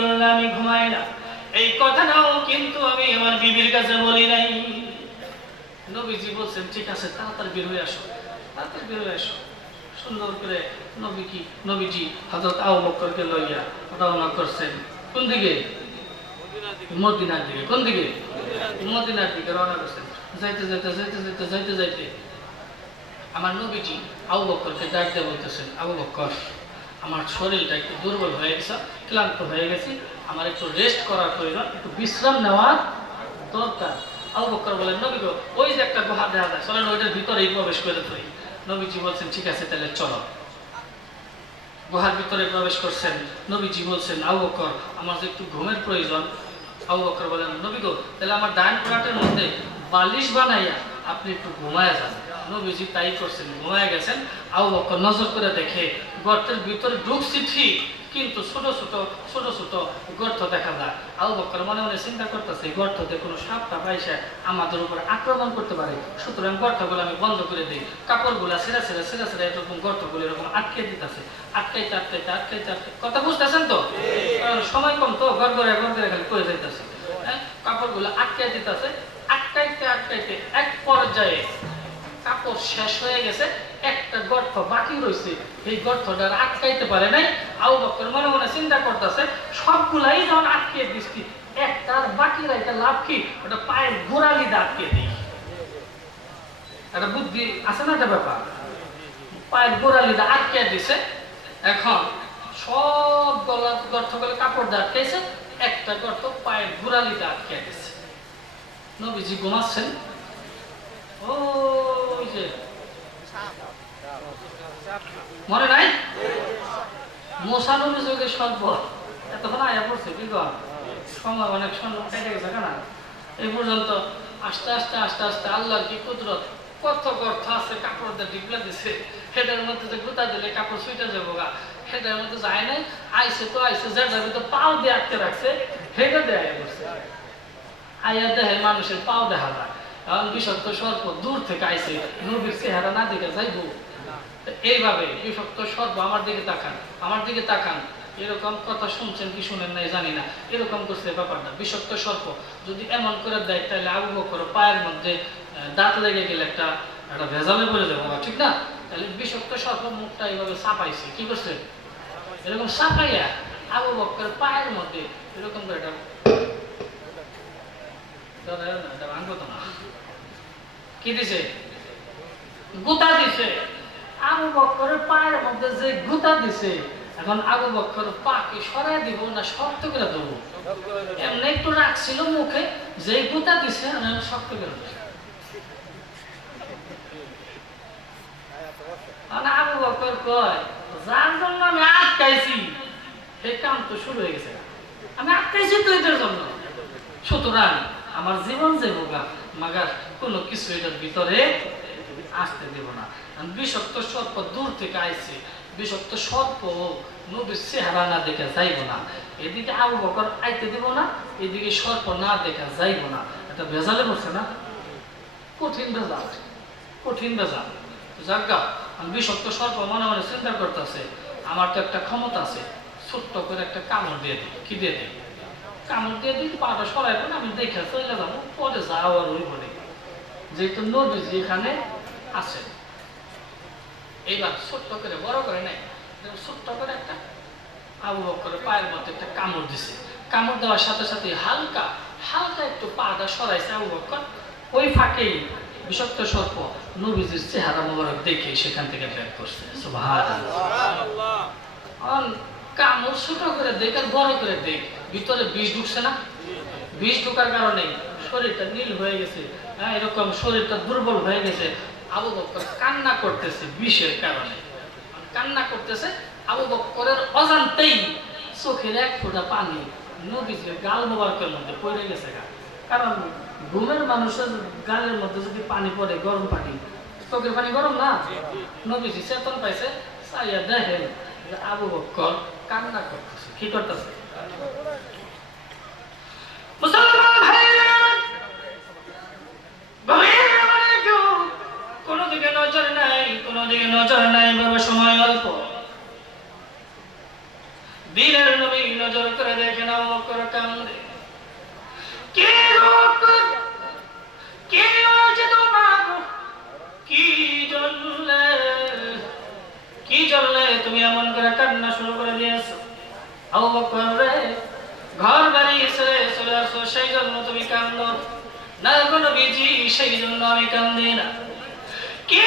জন্য আমি ঘুমাই না। এই কথাটাও কিন্তু আমি আমার বিবির কাছে বলি নাই। নবীজি বলছেন, ঠিক আছে, তাড়াতাড়ি বের হয়ে আসো, তাড়াতাড়ি বের হয়ে আসো। সুন্দর করে নবী কি, নবীজি হযরত আবু বকরকে লইয়া রওনা করছেন। কোন দিকে? মদিনার দিকে। কোন দিকে? মদিনার দিকে রওনা করছেন। যাইতে যাইতে যাইতে যাইতে যাইতে যাইতে। আমার নবীজি আবু বকরকে ডাক দিয়ে বলতেছেন, আবু বকর আমার শরীরটা একটু দুর্বল হয়ে গেছে, ক্লান্ত হয়ে গেছি। আমার একটু রেস্ট করার প্রয়োজন, একটু বিশ্রাম নেওয়ার দরকার। আবু বকর বলেন নবী ওই যে একটা গুহা দেখা যায়, চলেন ওইটার ভিতরেই প্রবেশ করে তুই নবীজি বলছেন, ঠিক আছে, তাহলে চলো। গুহার ভিতরে প্রবেশ করছেন নবীজি বলছেন, আবু বকর, আমার যে একটু ঘুমের প্রয়োজন। আবু বকর বলেন নবী গো তাহলে আমার ডান প্লাটের মধ্যে বালিশ বানাইয়া আপনি একটু ঘুমায় যান। নবীজি তাই করছেন, ঘুমায় গেছেন আবু বকর নজর করে দেখে গর্তের ভিতরে ঢুকছি ঠিক, কিন্তু ছোট ছোট ছোট ছোট গর্ত দেখা যায়। আবু বকর মনে মনে চিন্তা করতেছে, এই গর্ততে কোনো সাপটা পাইসে আমাদের উপর আক্রমণ করতে পারে। সুতরাং গর্তগুলো আমি বন্ধ করে দিই। কাপড়গুলা ছেড়া ছেড়া ছেড়া ছেড়া এরকম গর্তগুলো এরকম আটকে দিতেছে। আটকাইতে আটকাইতে আটকাইতে আটকে কথা বুঝতেছেন তো? সময় কম তো গড় গড়ে গড় গড়ে খালি করে যাইতেছে। হ্যাঁ কাপড়গুলো আটকাই দিতেছে। আটকাইতে আটকাইতে এক পর্যায়ে কাপড় শেষ হয়ে গেছে, একটা গর্ত বাকি রয়েছে এই গর্তটা আটকাইতে পারে নাই। আবু বকর মনে মনে চিন্তা করতেছে, সবগুলাই যখন আটকে দিচ্ছি একটা আর বাকি রাইটা লাভ কি? ওটা পায়ের গোড়ালি আটকে দিই। একটা বুদ্ধি আছে না একটা ব্যাপার? পায়ের গোড়ালি দিয়ে আটকে দিছে। এখন সব গলা গর্ত গলে কাপড় দিয়ে আটকাইছে, একটা গর্ত পায়ের গোড়ালি দিয়ে আটকে দিছে। নবীজি ঘুমাচ্ছেন। যে মনে নাই? যুগে এতক্ষণ আয়া পড়ছে, কি সময় অনেক কেটে গেছে এই পর্যন্ত আস্তে আস্তে আস্তে আস্তে আল্লাহর কি কুদরত? কত গর্থ আছে, কাপড় দিয়ে দিছে হেডের মধ্যে যে গুতা দিলে কাপড় সুইটা যাব গা। হেডের মধ্যে যায় নাই আইসে তো আইসে যেটার ভিতরে পাও দিয়ে আটকে রাখছে, হেডে দেয় আয়া দেহে মানুষের পাও দেখা যায়। কারণ বিষাক্ত সর্প দূর থেকে আইসে নবীর চেহারা না দিকে যাইবো? এইভাবে বিষাক্ত সর্প আমার দিকে তাকান, আমার দিকে তাকান। এরকম কথা শুনছেন কি শুনেন নাই জানি না। এরকম করছে ব্যাপারটা, বিষক্ত সর্প। যদি এমন করে দেয়, তাহলে আবু বকর পায়ের মধ্যে দাঁত লেগে গেলে একটা একটা ভেজালে পড়ে যাব ঠিক না? তাহলে বিষক্ত সর্প মুখটা এইভাবে চাপাইছে, কি করছে? এরকম চাপাইয়া আবু বকর পায়ের মধ্যে এরকম করে একটা না। কি দিছে? গুতা দিছে। আবু বক্করের পায়ের মধ্যে যে গুতা দিছে, এখন আবু বক্কর পাকে সরাই দিব না, শক্ত করে দেবো একটু রাখছিল মুখে, যে গুতা দিছে শক্ত করে দেবো আবু বক্কর কয়, যার জন্য আমি আটকাইছি, সেই কাম তো শুরু হয়ে গেছে। আমি আটকাইছি তো এদের জন্য। সুতরাং আমার জীবন যে বোগা মাগার কোনো কিছু এটার ভিতরে আসতে দেব না। বিষক্ত সর্প দূর থেকে আইছে, বিষাক্ত সর্প নবীর চেহারা না দেখে যাইব না। এদিকে আবু বকর আইতে দেব না, এদিকে সর্প না দেখা যাইব না। এটা ভেজালে পড়ছে না? কঠিন ভেজাল কঠিন ভেজাল। যাজ্ঞা আমি বিষাক্ত সর্প মনে মনে চিন্তা করতেছে, আমার তো একটা ক্ষমতা আছে, ছোট্ট করে একটা কামড় দিয়ে দিই, কি দিয়ে দিই? কামড় দিয়ে দিই, পাটা সরাই আমি দেখে চলে যাব, পরে যাও আর ওই বলে যেহেতু আছে এইবার ছোট্ট করে বড় করে নাই ছোট্ট করে একটা আবু বকর পায়ের মধ্যে একটা কামড় দিছে। কামড় দেওয়ার সাথে সাথে হালকা হালকা একটু পাটা সরাইছে আবু বকর। ওই ফাঁকেই বিষাক্ত সর্প নবীজির চেহারা মোবারক দেখে সেখান থেকে ব্যাক করছে। কামড় ছোট করে দেখ আর বড় করে দেখ ভিতরে বিষ ঢুকছে না? বিষ ঢুকার কারণে শরীরটা নীল হয়ে গেছে। হ্যাঁ এরকম শরীরটা দুর্বল হয়ে গেছে আবু বক্কর কান্না করতেছে বিষের কারণে। কান্না করতেছে আবু বক্করের অজান্তেই চোখের এক ফোঁটা পানি নবীজির গাল মোবারকের মধ্যে পড়ে গেছে গা। কারণ ঘুমের মানুষের গালের মধ্যে যদি পানি পড়ে গরম পানি চোখের পানি গরম না? নবীজি চেতন পাইছে চাইয়া দেখেন আবু বক্কর কান্না করতেছে কি করতেছে? দিকে নজর নাই ভাবে সময় অল্প। দিনের নবী নজর করে দেখে না অকর কান্দে। কে অকর কে হয়েছে তোমার কি জন্মে কি জন্মে তুমি এমন করে কান্না শুরু করে দিয়েছ? আবু বকর রে, ঘর বাড়ি এসে চলে আসো, সেই জন্য তুমি কান্দো। না কোনো বিজি সেই জন্য আমি কান্দি না। কে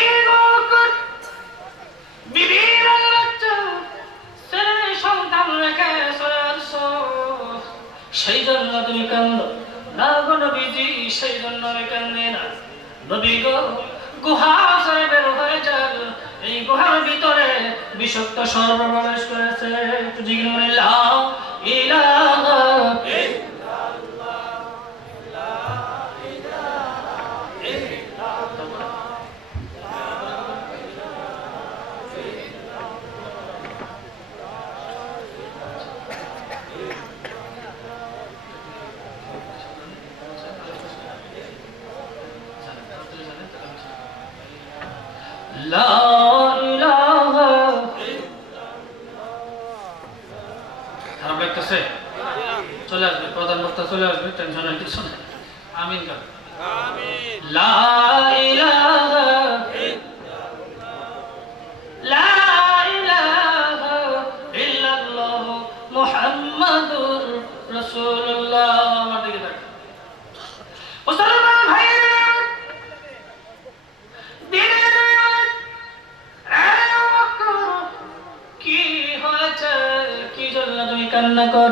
সেই জন্য তুমি কান্দ। না গো নবীজি সেই জন্য আমি কান্দে না। নবী গো, গুহা ছেড়ে বের হয়ে যান এই গুহার ভিতরে বিষক্ত সর্ব প্রবেশ করেছে জিগনুল্লাহ ইলাহা আসবে প্রধান বক্তা চলে আসবে টেনশনের কিছু নেই। আমিন কার লা ইলাহা লা ইলাহা ইল্লাল্লাহ মুহাম্মাদুর রাসূলুল্লাহ। আমার দিকে তাকান। মুসলমান ভাইরা দিনের কি হয়েছে? কি জন্য তুমি কান্না কর?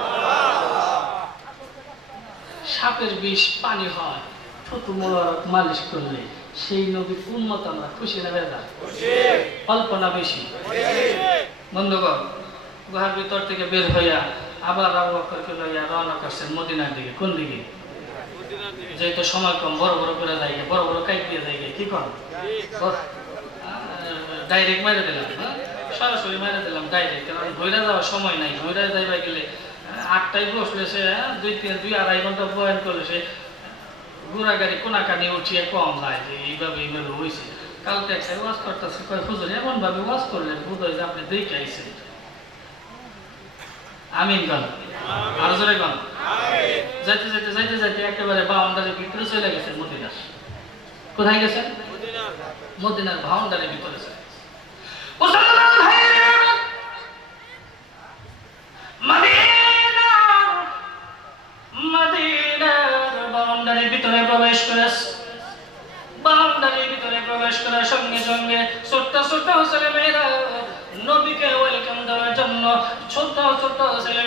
সাপের বিষ পানি হয়। থুতু মুবারক মালিশ করলে সেই নবীর উন্মত আমরা খুশি না বেদা? অল্প না বেশি? বন্ধুগণ গুহার ভিতর থেকে বের হইয়া আবার আবু লইয়া রওনা করছেন মদিনার দিকে। কোন দিকে? যেহেতু সময় কম বড় বড় করে যাই বড় বড় কাইট দিয়ে যাই কি কর ডাইরেক্ট মেরে দিলাম হ্যাঁ? সরাসরি মেরে দিলাম ডাইরেক্ট কারণ ভৈরা যাওয়ার সময় নাই ভৈরা যাইবা গেলে আটটায় বসলে সে হ্যাঁ, দুই তিন দুই আড়াই ঘণ্টা বয়ান করলে সে গাড়ি কোনাকানি উঠিয়ে কম যায় যে এইভাবে এইভাবে হয়েছে কালকে একটা ওয়াজ করতেছে কয় হুজুর এমন ভাবে ওয়াজ করলেন বোধ যে আপনি দেখে আইছেন। আমিন গান আর জোরে গান যাইতে যাইতে যাইতে যাইতে একেবারে বাউন্ডারির ভিতরে চলে গেছেন মদিনার কোথায় গেছেন মদিনার বাউন্ডারির ভিতরে চলে গেছেন। মুসলমান মদিনার মদিনার বাউন্ডারির ভিতরে প্রবেশ করেছে। বাউন্ডারির ভিতরে প্রবেশ করার সঙ্গে সঙ্গে ছোট্ট ছোট্ট ছেলে মেয়েরা নবীকে ওয়েলকাম দেওয়ার জন্য ছোট্ট ছোট্ট ছেলে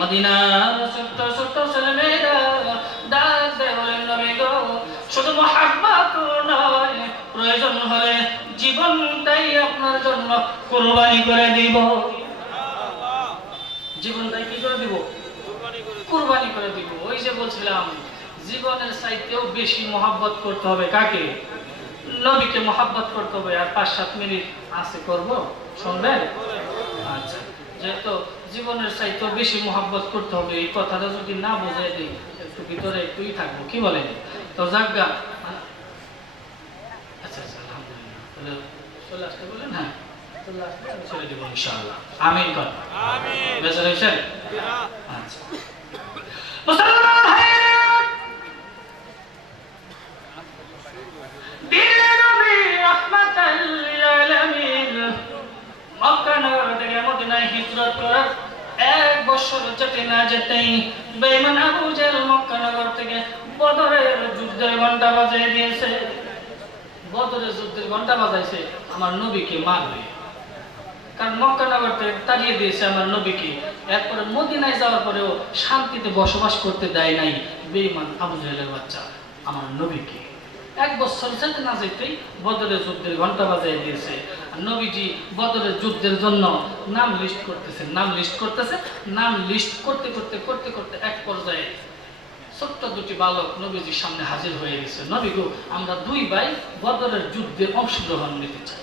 মদিনার ছোট্ট ছোট্ট ডাক দেয় বলেন নবী গো শুধু মোহাব্বত নয় প্রয়োজন হলে জীবনটাই আপনার জন্য কোরবানি করে দিব। জীবনটাই কি করে দিব? কুরবানি করে দিব। ওই যে বলছিলাম জীবনের চাইতেও বেশি মহাব্বত করতে হবে কাকে? নবীকে মহাব্বত করতে হবে। আর পাঁচ সাত মিনিট আছে করব? শুনবেন? আচ্ছা যেহেতু জীবনের চাইতে বেশি মহাব্বত করতে হবে এই কথাটা যদি না বোঝাই দিই একটু ভিতরে একটুই থাকব। কি বলেন? তো যাজ্ঞা আচ্ছা আচ্ছা আলহামদুলিল্লাহ। চলে আসতে বলেন? হ্যাঁ। চলে দেবো ইনশাআল্লাহ। আমিন বেচার হয়েছেন আচ্ছা মুসলমান ভাইয়েরা, দিন বছর যেতে না যেতেই বেঈমান আবু জেহেল মক্কা থেকে বদরের যুদ্ধের ঘণ্টা বাজিয়ে দিয়েছে। বদরের যুদ্ধের ঘণ্টা বাজাইছে আমার নবীকে মারবে কারণ মক্কানগর থেকে তাড়িয়ে দিয়েছে আমার নবীকে। এরপরে মদিনায় যাওয়ার পরেও শান্তিতে বসবাস করতে দেয় নাই বেঈমান আবু জেহেলের বাচ্চা আমার নবীকে। এক বছর যেতে না যেতেই বদরের যুদ্ধের ঘণ্টা বাজাই দিয়েছে। নবীজি বদরের যুদ্ধের জন্য নাম লিস্ট করতেছে নাম লিস্ট করতেছে, নাম লিস্ট করতে করতে করতে করতে এক পর্যায়ে ছোট্ট দুটি বালক নবীজির সামনে হাজির হয়ে গেছে। নবী আমরা দুই ভাই বদরের যুদ্ধে অংশগ্রহণ নিতে চাই।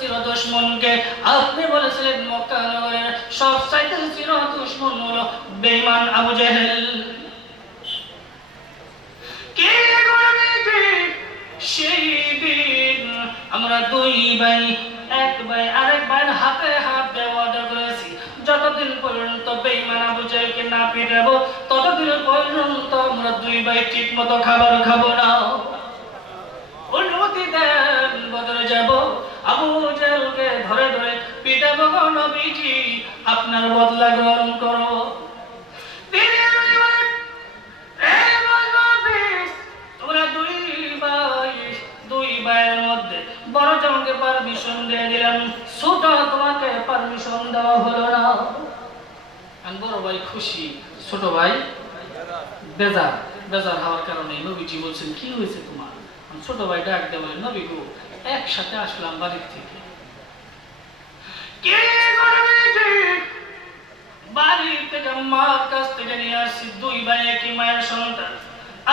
ছিল দুশ্মনকে আপনি বলেছিলেন, মক্কা নগরের সব চাইতে ছিল দুশ্মন হলো বেঈমান আবু জেহেল। কে সেই দিন আমরা দুই ভাই, এক ভাই আরেক হাতে হাত দেওয়া যতদিন পর্যন্ত আবু না ততদিন পর্যন্ত আমরা দুই ভাই ঠিক মতো খাবার খাব না। অনুমতি দেন, বদলে যাব। আবু ধরে ধরে পিটাবো গো নবীজি আপনার বদলা গ্রহণ করো। তিনি বললেন, "এ মজলিস, তোমরা দুই ভাই দুই ভাইয়ের মধ্যে বড় জনকে পারমিশন দিয়ে দিলাম। ছোট তোমাকে দেওয়া হলো আমি বড় ভাই খুশি ছোট ভাই বেজার বেজার হওয়ার কারণে নবীজি বলছেন কি হয়েছে তোমার? ছোট ভাই ডাক দেয় বলে, নবী গো, একসাথে আসলাম বাড়ির থেকে। কে করবে কি? বাড়ি থেকে মার কাছ থেকে নিয়ে আসছি দুই ভাই একই মায়ের সন্তান।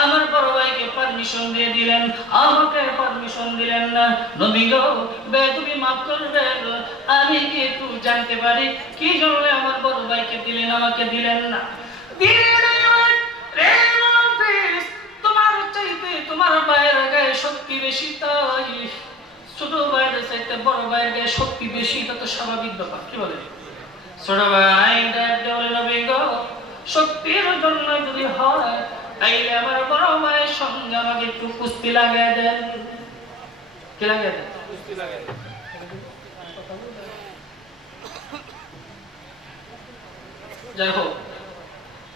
আমার বড় ভাইকে পারমিশন দিয়ে দিলেন, আমাকে পারমিশন দিলেন না। নবী গো বে তুমি মাফ করবে, আমি কি জানতে পারি? কি জন্য আমার বড় ভাইকে দিলেন, আমাকে দিলেন না? দিলেন তোমার ভাইয়ের গায়ে শক্তি বেশি তাই। ছোট ভাইয়ের চাইতে বড় ভাইয়ের গায়ে শক্তি বেশি এটা তো স্বাভাবিক ব্যাপার কি বলে? ছোট ভাই শক্তির জন্য যদি হয় তাইলে আমার বড় ভাইয়ের সঙ্গে আমাকে একটু কুস্তি লাগিয়ে দেন। কি লাগিয়ে দেন। যাই হোক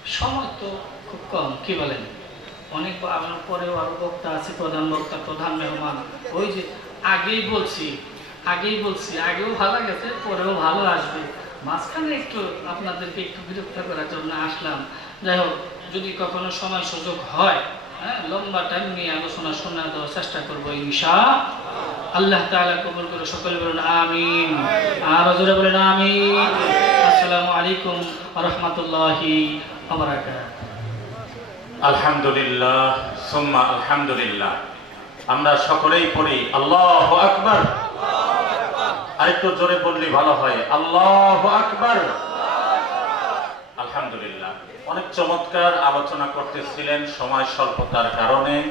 সময় তো খুব কম কি বলেন? অনেক আমার পরেও আরও বক্তা আছে, প্রধান বক্তা, প্রধান মেহমান। ওই যে আগেই বলছি আগেই বলছি, আগেও ভালো গেছে, পরেও ভালো আসবে। মাঝখানে একটু আপনাদেরকে একটু বিরক্ত করার জন্য আসলাম। যাই হোক, যদি কখনো সময় সুযোগ হয় হ্যাঁ লম্বা টাইম নিয়ে আলোচনা শোনা দেওয়ার চেষ্টা করব, ইনশা আল্লাহ তাআলা কবুল করে সকলে বলুন, আমিন। আর জোরে বলেন, আমিন। আসসালামু আলাইকুম রাহমাতুল্লাহি ওয়া বারাকাতুহু। আলহামদুলিল্লাহ, সুম্মা আলহামদুলিল্লাহ। আমরা সকলেই পড়ি, আল্লাহ আকবর। আরেকটু জোরে পড়লে ভালো হয়, আল্লাহ আকবার। আলহামদুলিল্লাহ। অনেক চমৎকার আলোচনা করতেছিলেন সময় স্বল্পতার কারণে।